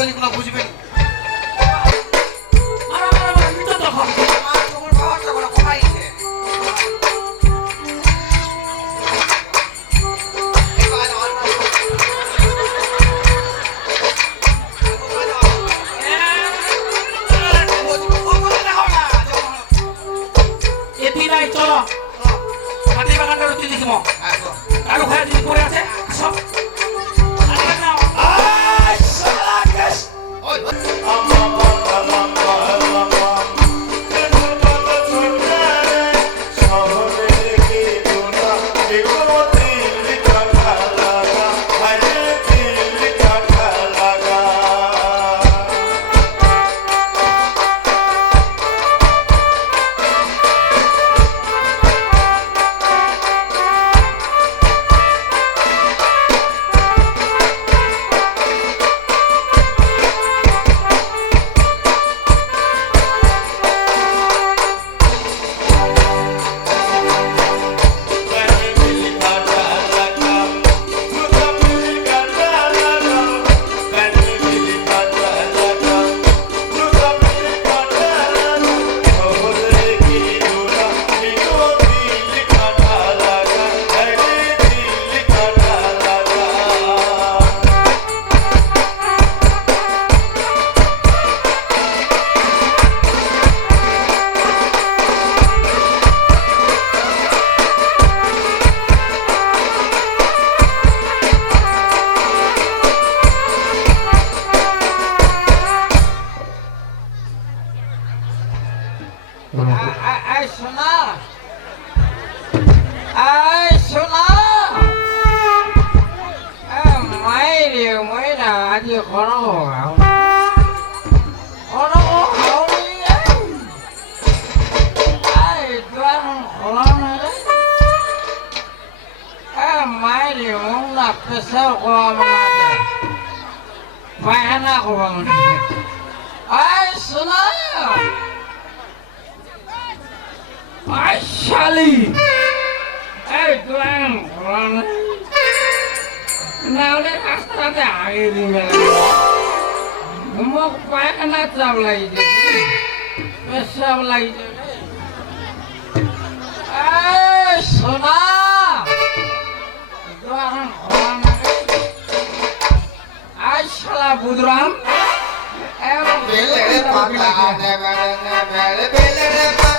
কথা যেগুলো বুঝবেন? পেশাব কোয়া মানে পায়খানা কোয়া মানে এই সোনা Ay, Shelly! Hey, Glenn! Now let us start the hiding. Mo paikana Shala Budram! Eh, বেলেরে পাতা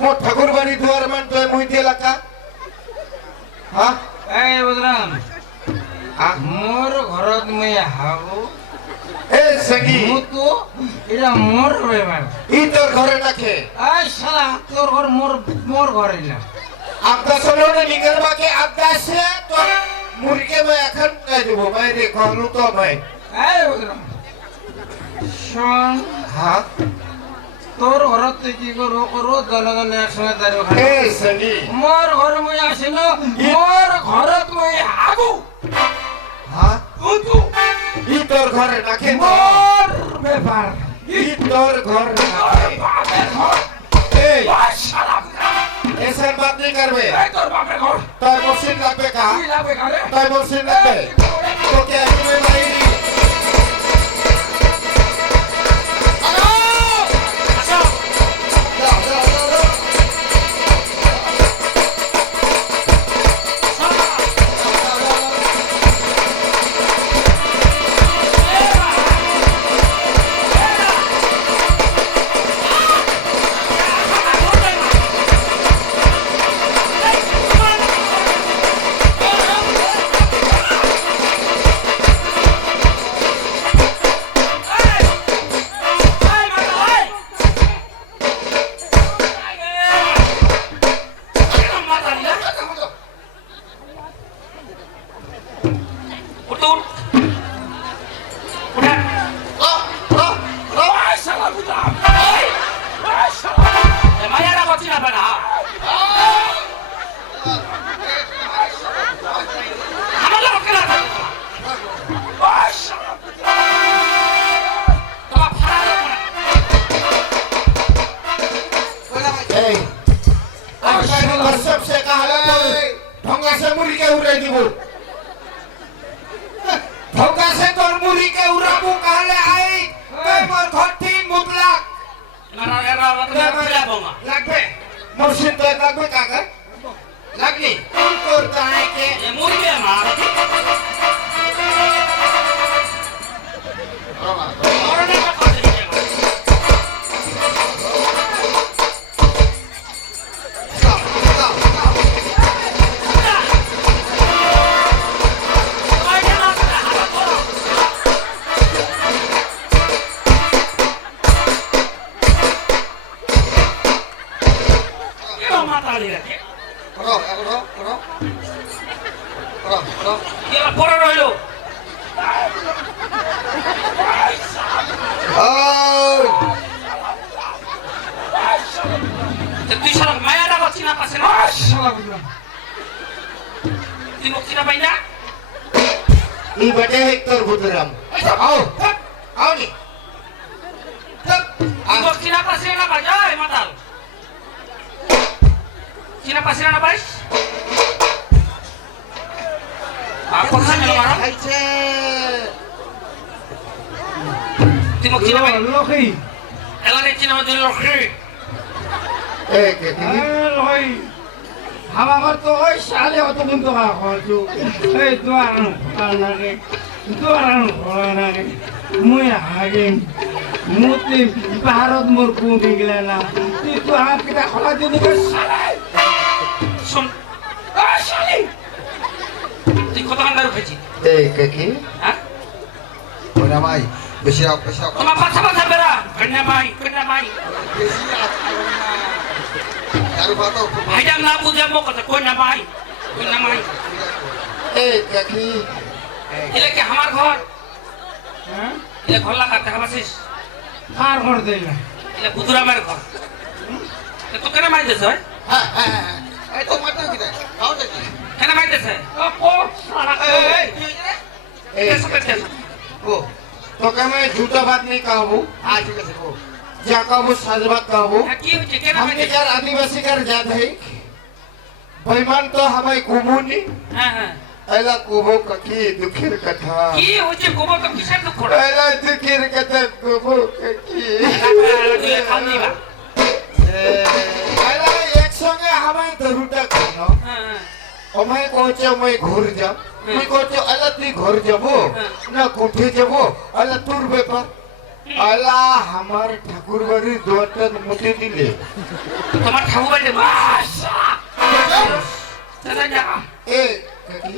মোর ঠাকুর বাড়ি দুয়ার মান তুই মুই দিলা কা হ্যাঁ? এই বুদরাম হ্যাঁ? মোর ঘরত মই হাবো এ সঙ্গী মু তো এটা মোর বেমার। ই তোর ঘরে রাখে এই শালা তোর ঘর মোর মোর ঘর না আপনা চলো না নিগর বাকে আপনা সে তোর মুরগে মে এখন কই দেবো। ভাই রে ঘরলু তো ভাই এই বুদরাম শোন। হ্যাঁ? তোর ঘরত কি করো করো দলে একসঙ্গে দাঁড়িয়ে মোর ঘর মই আসিল মোর ঘরত মই আগু। হ্যাঁ ই তোর ঘরে নাকি মোর ব্যাপার ই তোর ঘর এই। তাই তাই তোকে আমি লাগবে? মসজিদ তো লাগবে কাকা। লাগলি এ মুরগি মার পরে রইল। তুই সারা মায়াটা করছি না? পাশে না তুই মুক্তি না পাই না? ই বটে হে তোর বুদরাম আও। আও নি। পাশে না পাইস আর কথা নেই মারা? খাইছে তুই মুক্তি না পাই লক্ষী এলারে চিনা মধ্যে লক্ষ্মী? এ কে কি লক্ষী আমার তো ওই সালে অত কিন্তু এই তোমার নাগে তোমার নাগে মুই হাগিম মুতি ভারত মোর কুঁদি গেলে না। তুই তো হাত কিটা খোলা দিয়ে দিবে সালাই শোন। শালি! তুই কত কান্দার উঠেছি এ কে কি? হ্যাঁ? ওরা ভাই বেশি রাখ বেশি রাখ তোমার কথা কথা বেড়া। কন্যা ভাই কন্যা ভাই। বেশি ভাতো ভাইজান না। বুঝে মো কথা কন্যা ভাই কন্যা ভাই। এ কে কি? এলে কি আমার ঘর? হ্যাঁ? এলে ঘর লাগা দেখা পাচ্ছিস কার ঘর এলে ঘর। তো কেন মাইতেছ হয় হ্যাঁ হ্যাঁ হ্যাঁ এই তো মারতে কি দেয় খাও দেখি কেন মাইতেছে এ ও তোকে আমি झूठा बात नहीं कहबू হ্যাঁ ঠিক আছে ও जा कहबू सच बात कहबू কি হয়েছে কেন हमने মাইতেছে कर आदिवासी कर जात है बेईमान तो हमें कुबूनी হ্যাঁ হ্যাঁ एला कुबो ककी दुखिर कथा কি হয়েছে গোবর তো কিসের দুঃখ एला दुखिर कथा कुबो ककी খাও নিবা एला एक संगे हमें दरुटा खानो অমে কচ মই ঘুর যা তুই কচ আলা তুই ঘর যাব। না কোঠে যাব। আলা তোর ব্যাপার। আলা আমার ঠাকুর বাড়ির দোয়ারটা মুছে দিলে। তোমার ঠাকুর বাড়িতে বাস এ কাকি?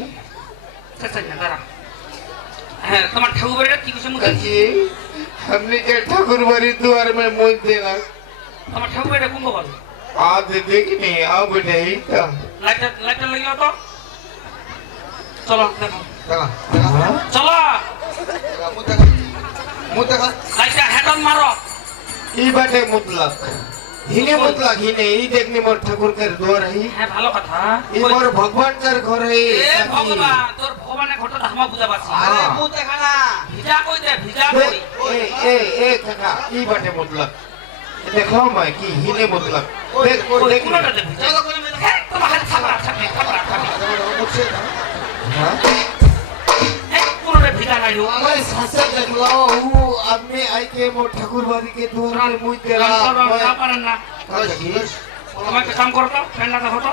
হ্যাঁ তোমার ঠাকুর বাড়িটা কি কিছু মুখে আপনি ঠাকুর বাড়ির দুয়ার মে মুখ দিলাম। তোমার ঠাকুর কোন কুম্ভ આ દીધી ને આ બધાઈ કા લાઈટ લાઈટ લઈ લો તો ચલો દેખો ચલો મુતકા મુતકા લાઈટ હેડન મારો ઈ બાટે મુતલક হিনে মতলা হিনে এই দেখনি মোর ঠাকুরকার দোর হই হ্যাঁ ভালো কথা এই মোর ভগবানকার ঘর হই এ ভগবান তোর ভগবানের ঘরটা ধামা বুঝা পারছি আরে মুতে খানা ভিজা কই দে ভিজা কই? এ এ এ কাকা ই বাটে মতলা দেখো মা কি হিনে বদলাম। আমি হ্যাঁ? আইকে মোর ঠাকুর বাড়িকে ধরে মুই তেরা পারেন না। আমাকে কাম করতো ফ্যানটা হতো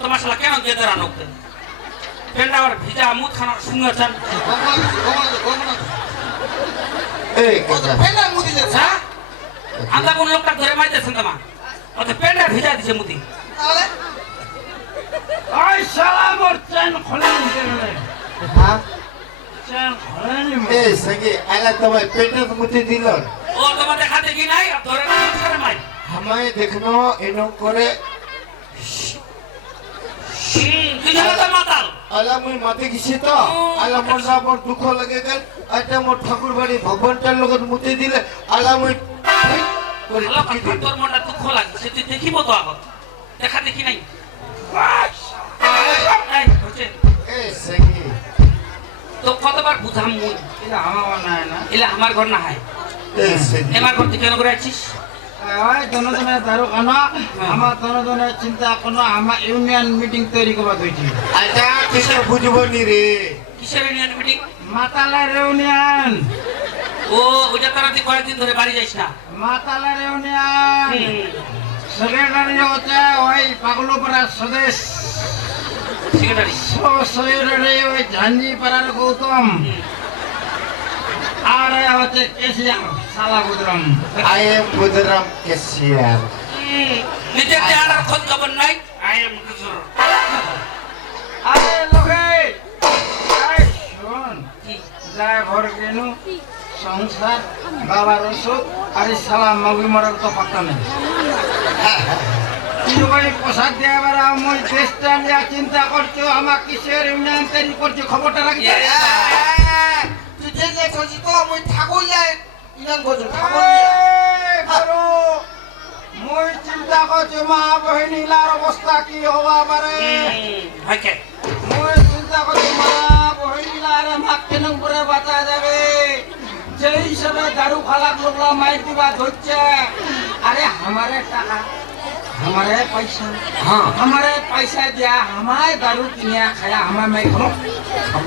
তোমার সালা কেন দিয়ে দেরা নকতে পেনটা আমার ভিজা মুখ খানা শুনে চান আমরা কোন লোকটা ধরে মাইতেছেন তোমার ওদের পেনটা ভিজা দিছে মুদি। ওই শালা মোর চেন খোলা দিতে গেলে এই সঙ্গে আলা তোমার পেটে মুটি দিল। ও তোমার দেখাতে কি নাই? ধরে না মাই আমায় দেখনো এরকম করে। আলা মুই মাতে গেছি তো। আলা মোর না মোর দুঃখ লাগে গেল। আইটা মোর ঠাকুর বাড়ি ভগবানটার লগত মুতে দিলে আলা মুই করে ভালো ঠুকি কথা দিল। তোর মনটা দুঃখ লাগছে তুই দেখিব তো দেখা দেখি নাই। তো কতবার বুঝাম মুই? এটা আমার বানায় না। এলে আমার ঘর না হয়। এ ঘর তুই কেন করে আছিস চিন্তা কোনো আমার ইউনিয়ন মিটিং তৈরি করবা দইছি আইটা কিসে বুঝব নি রে? কিসের ইউনিয়ন মিটিং মাতালা ইউনিয়ন ও ওইটা তারা তুই কয়েকদিন ধরে বাড়ি যাইস না। মাতালা ইউনিয়ন হুম, সেক্রেটারি হচ্ছে ওই পাগলপাড়ার স্বদেশ। সেক্রেটারি সেক্রেটারি ওই ঝাঞ্জিপাড়ার গৌতম। আর হচ্ছে cashier Salabudram. I am Budhram cashier নিজের চেহারা খোঁজ খবর নাই। আই এম আরে লোকে শোন কি যা ঘর গেনু সংসার বাবার ওষুধ আর সালা মাগুই মরার তো পাত্তা নেই। তুই ওই পোশাক দিয়ে এবার আমি দেশটা নিয়ে চিন্তা করছ আমার কিসের ইউনিয়ন তৈরি করছ খবরটা রাখি এ, তুই যে যে কিরান মই চিন্তা করছি মা বহিনীলার অবস্থা কি হওয়া পারে? মই চিন্তা করছি মা বহিনীলার মাক কেন করে যাবে। সেই হিসাবে দারু খালাক লোকরা মাইর দিবা ধরছে আরে আমারে টাকা আমারে পয়সা হ্যাঁ। আমারে দিয়া আমার দারু কিনিয়া খায়া আমার মাইক খাব।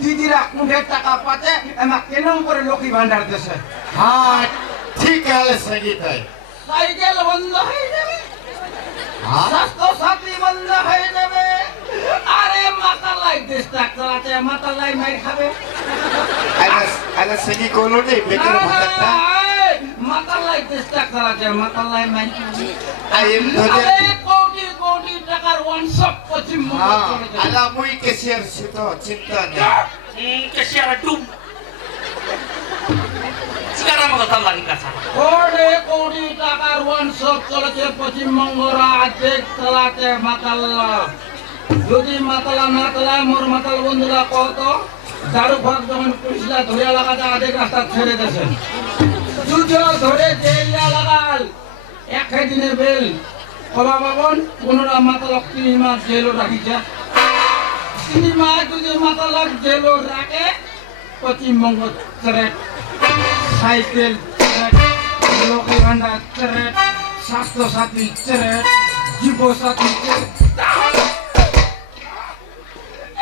দিদিরা কুঁঠে টাকা পাতে এমা কেন করে লক্ষ্মী ভান্ডার দেশে। হ্যাঁ ঠিক আছে সঙ্গী তাই। সাইকেল বন্ধ হয়ে যাবে। হ্যাঁ? স্বাস্থ্য সাথী বন্ধ হয়ে যাবে। আরে মাতালাই দেশটা চালাতে মাতালাই মাই খাবে। আইলা আইলা সঙ্গী কোলো নি বেটার ভাতটা? মাতালাই দেশটা চালাতে মাতালাই মাই খাবে। আই এম ধরে যদি মাতালা না তালা মোর মাতাল বন্ধুরা কত দারু ভাগ যখন পুলিশরা ধরে লাগাতে আধেক রাস্তা ছেড়ে দেশে। ধরে জেলা লাগাল এক দিনের বেল। কবা বাবন কোনরা মাতালক তিনি মাস জেলও রাখিছে। তিনি মাস যদি মাতালক জেলও রাখে পশ্চিমবঙ্গ ছেড়ে। সাইকেল চেরেট লক্ষ্মী ভান্ডার চেরেট স্বাস্থ্য সাথী চেরেট যুব সাথী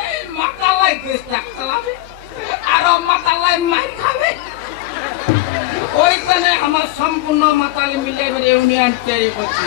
এই মাতালাই আরও মাতালাই ওইখানে আমার সম্পূর্ণ মাতাল মিলে ইউনিয়ন তৈরি করছি।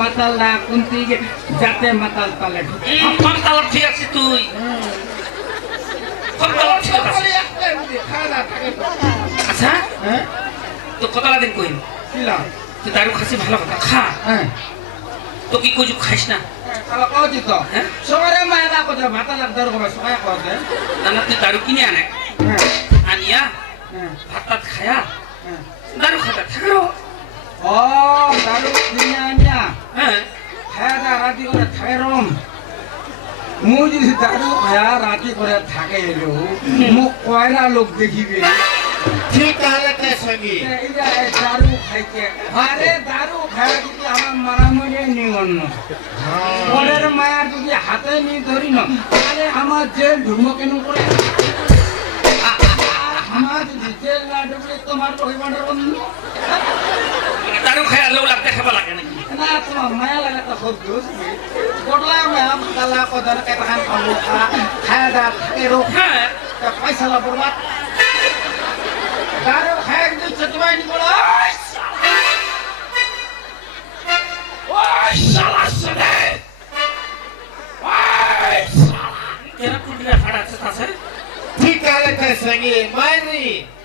মাতাল না কোন দিকে যাতে মাতাল তালে মাতাল ঠিক আছে তুই? আচ্ছা? তো কতলা দিন কইল? তো দারু খাসি ভালো কথা খা। তো কি কইজু খাইস না? হ্যাঁ? তুই দারু কিনে আনে। আনিয়া ভাত খায়া কথা ভাতা লাগদার কবে সবাই কবে না না তুই দারু কিনে আনে হ্যাঁ আনিয়া হ্যাঁ ভাত টাত খায়া হ্যাঁ দারু খাতা থাকো ও দারু কিনে আনিয়া হ্যাঁ খায়া দা রাতি করে থাকে রম মু যদি দারু খায়া রাতি করে থাকে এলো মোক কয়রা লোক দেখিবে ঠিক তাহলে কে সঙ্গী এই যে দারু খাইছে আরে দারু খাই যদি আমার মারামারি নিগণ্য পরের মায়া যদি হাতে নি ধরি না তাহলে আমার জেল ঢুকবো কেন করে খাই আলো লাগতে খাবা লাগে নাকি? না তোমার মায়া লাগা তো খুব দোষ গোটলা মায়া কালা কদর কেটা খান পাবো দা থাকে রো পয়সা লা বরবাদ দারু খায় যদি চটবাই নি বলো ওই শালা। সদে ওই শালা। এরা কুটিরা ফাড়াচ্ছে তাছে ঠিক তাহলে কে সঙ্গী মারি